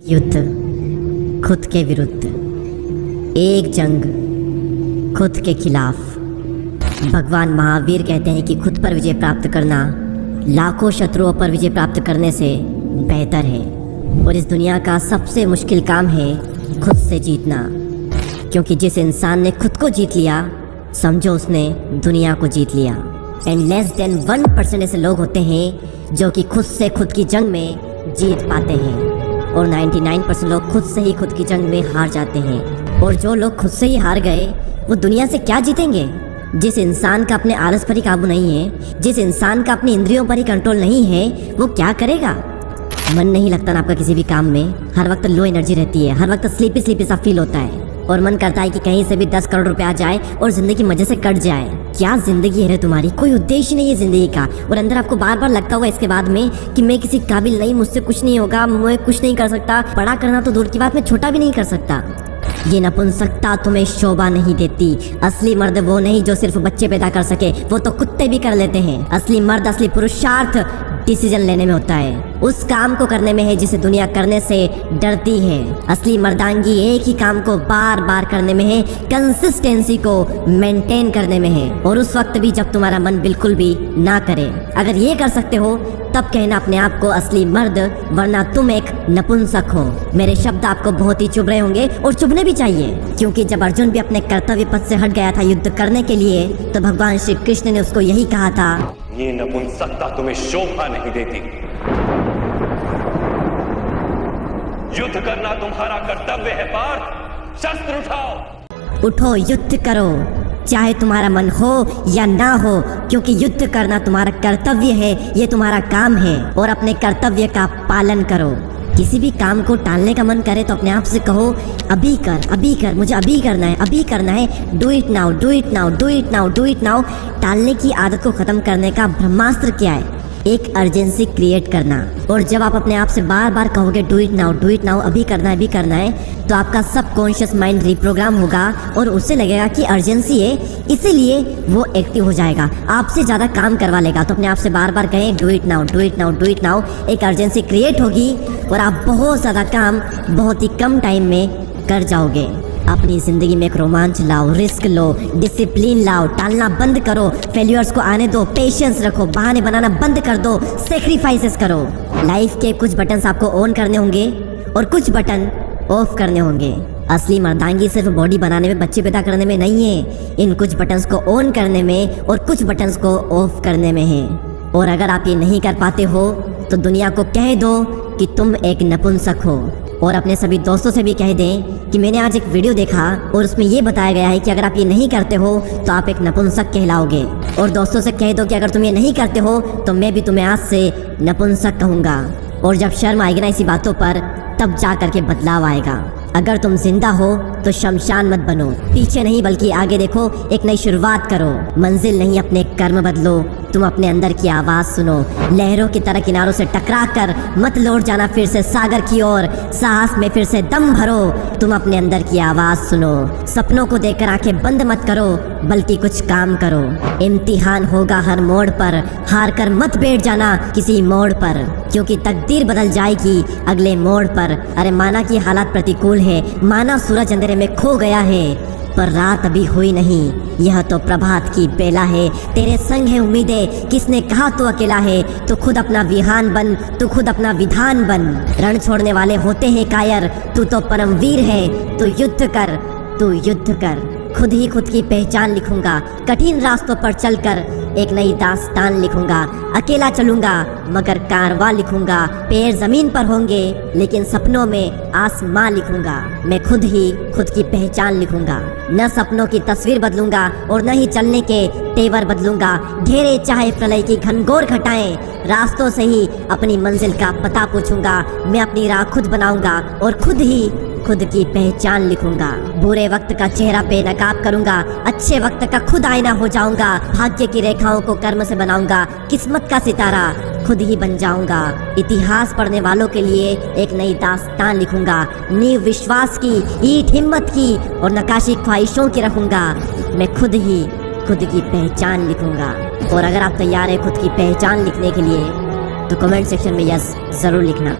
युद्ध खुद के विरुद्ध, एक जंग खुद के खिलाफ। भगवान महावीर कहते हैं कि खुद पर विजय प्राप्त करना लाखों शत्रुओं पर विजय प्राप्त करने से बेहतर है। और इस दुनिया का सबसे मुश्किल काम है खुद से जीतना, क्योंकि जिस इंसान ने खुद को जीत लिया समझो उसने दुनिया को जीत लिया। एंड लेस देन 1% ऐसे लोग होते हैं जो कि खुद से खुद की जंग में जीत पाते हैं, और 99% लोग खुद से ही खुद की जंग में हार जाते हैं। और जो लोग खुद से ही हार गए वो दुनिया से क्या जीतेंगे? जिस इंसान का अपने आलस पर ही काबू नहीं है, जिस इंसान का अपनी इंद्रियों पर ही कंट्रोल नहीं है, वो क्या करेगा? मन नहीं लगता ना आपका किसी भी काम में, हर वक्त लो एनर्जी रहती है, हर वक्त स्लीपी स्लीपी सा फील होता है, और मन करता है कि कहीं से भी 10 करोड़ रुपए आ जाए और जिंदगी मजे से कट जाए। क्या जिंदगी है तुम्हारी? कोई उद्देश्य नहीं है जिंदगी का, और अंदर आपको बार बार लगता हुआ इसके बाद में कि मैं किसी काबिल नहीं, मुझसे कुछ नहीं होगा, मैं कुछ नहीं कर सकता। बड़ा करना तो दूर की बात, मैं छोटा भी नहीं कर सकता। ये नपुंसकता तुम्हें शोभा नहीं देती। असली मर्द वो नहीं जो सिर्फ बच्चे पैदा कर सके, वो तो कुत्ते भी कर लेते हैं। असली मर्द, असली पुरुषार्थ डिसीजन लेने में होता है, उस काम को करने में है जिसे दुनिया करने से डरती है। असली मर्दांगी एक ही काम को बार बार करने में है, कंसिस्टेंसी को मेंटेन करने में है, और उस वक्त भी जब तुम्हारा मन बिल्कुल भी ना करे। अगर ये कर सकते हो तब कहना अपने आप को असली मर्द, वरना तुम एक नपुंसक हो। मेरे शब्द आपको बहुत ही चुभ रहे होंगे, और चुभने भी चाहिए, क्योंकि जब अर्जुन भी अपने कर्तव्य पथ से हट गया था युद्ध करने के लिए, तो भगवान श्री कृष्ण ने उसको यही कहा था, ये नपुंसकता तुम्हें शोभा नहीं देती। युद्ध करना तुम्हारा कर्तव्य है पार्थ, शस्त्र उठाओ। उठो, युद्ध करो, चाहे तुम्हारा मन हो या ना हो, क्योंकि युद्ध करना तुम्हारा कर्तव्य है, ये तुम्हारा काम है, और अपने कर्तव्य का पालन करो। किसी भी काम को टालने का मन करे तो अपने आप से कहो, अभी कर, मुझे अभी करना है, do it now, do it now, do it now, do it now. टालने की आदत को खत्म करने का ब्रह्मास्त्र क्या है? एक अर्जेंसी क्रिएट करना। और जब आप अपने आप से बार बार कहोगे डू इट नाउ, अभी करना है, तो आपका सबकॉन्शियस माइंड रिप्रोग्राम होगा, और उससे लगेगा कि अर्जेंसी है, इसीलिए वो एक्टिव हो जाएगा, आपसे ज़्यादा काम करवा लेगा। तो अपने आप से बार बार कहें डू इट नाउ, एक अर्जेंसी क्रिएट होगी, और आप बहुत ज़्यादा काम बहुत ही कम टाइम में कर जाओगे। अपनी ज़िंदगी में एक रोमांच लाओ, रिस्क लो, डिसिप्लिन लाओ, टालना बंद करो, फेल्यूर्स को आने दो, पेशेंस रखो, बहाने बनाना बंद कर दो, सेक्रीफाइसेस करो। लाइफ के कुछ बटन्स आपको ऑन करने होंगे और कुछ बटन ऑफ करने होंगे। असली मर्दांगी सिर्फ बॉडी बनाने में, बच्चे पैदा करने में नहीं है, इन कुछ बटन्स को ऑन करने में और कुछ बटन्स को ऑफ करने में है। और अगर आप ये नहीं कर पाते हो तो दुनिया को कह दो कि तुम एक नपुंसक हो, और अपने सभी दोस्तों से भी कह दें कि मैंने आज एक वीडियो देखा और उसमें ये बताया गया है कि अगर आप ये नहीं करते हो तो आप एक नपुंसक कहलाओगे। और दोस्तों से कह दो कि अगर तुम ये नहीं करते हो तो मैं भी तुम्हें आज से नपुंसक कहूँगा। और जब शर्म आएगी ना इसी बातों पर, तब जा करके बदलाव आएगा। अगर तुम जिंदा हो तो शमशान मत बनो, पीछे नहीं बल्कि आगे देखो, एक नई शुरुआत करो। मंजिल नहीं अपने कर्म बदलो, तुम अपने अंदर की आवाज़ सुनो। लहरों की तरह किनारों से टकरा कर मत लौट जाना फिर से सागर की ओर, साहस में फिर से दम भरो, तुम अपने अंदर की आवाज़ सुनो। सपनों को देखकर आंखें बंद मत करो, बल्कि कुछ काम करो। इम्तिहान होगा हर मोड़ पर, हार कर मत बैठ जाना किसी मोड़ पर, क्योंकि तकदीर बदल जाएगी अगले मोड़ पर। अरे माना कि हालात प्रतिकूल है, माना सूरज अंधेरे में खो गया है, पर रात अभी हुई नहीं, यह तो प्रभात की बेला है। तेरे संग है उम्मीदें, किसने कहा तू अकेला है? तू खुद अपना विहान बन, तू खुद अपना विधान बन। रण छोड़ने वाले होते हैं कायर, तू तो परमवीर है, तू युद्ध कर। खुद ही खुद की पहचान लिखूंगा, कठिन रास्तों पर चलकर एक नई दास्तान लिखूंगा। अकेला चलूंगा मगर कारवां लिखूंगा, पैर जमीन पर होंगे लेकिन सपनों में आसमां लिखूंगा। मैं खुद ही खुद की पहचान लिखूंगा, न सपनों की तस्वीर बदलूंगा और न ही चलने के तेवर बदलूंगा। घेरे चाहे प्रलय की घनघोर घटाएं, रास्तों से ही अपनी मंजिल का पता पूछूंगा। मैं अपनी राह खुद बनाऊंगा और खुद ही खुद की पहचान लिखूंगा। बुरे वक्त का चेहरा पे नकाब करूंगा, अच्छे वक्त का खुद आईना हो जाऊंगा। भाग्य की रेखाओं को कर्म से बनाऊंगा, किस्मत का सितारा खुद ही बन जाऊंगा। इतिहास पढ़ने वालों के लिए एक नई दास्तान लिखूंगा। नींव विश्वास की, ईंट हिम्मत की, और नक्काशी ख्वाहिशों की रखूंगा। मैं खुद ही खुद की पहचान लिखूंगा। और अगर आप तैयार हैं खुद की पहचान लिखने के लिए तो कमेंट सेक्शन में यस जरूर लिखना।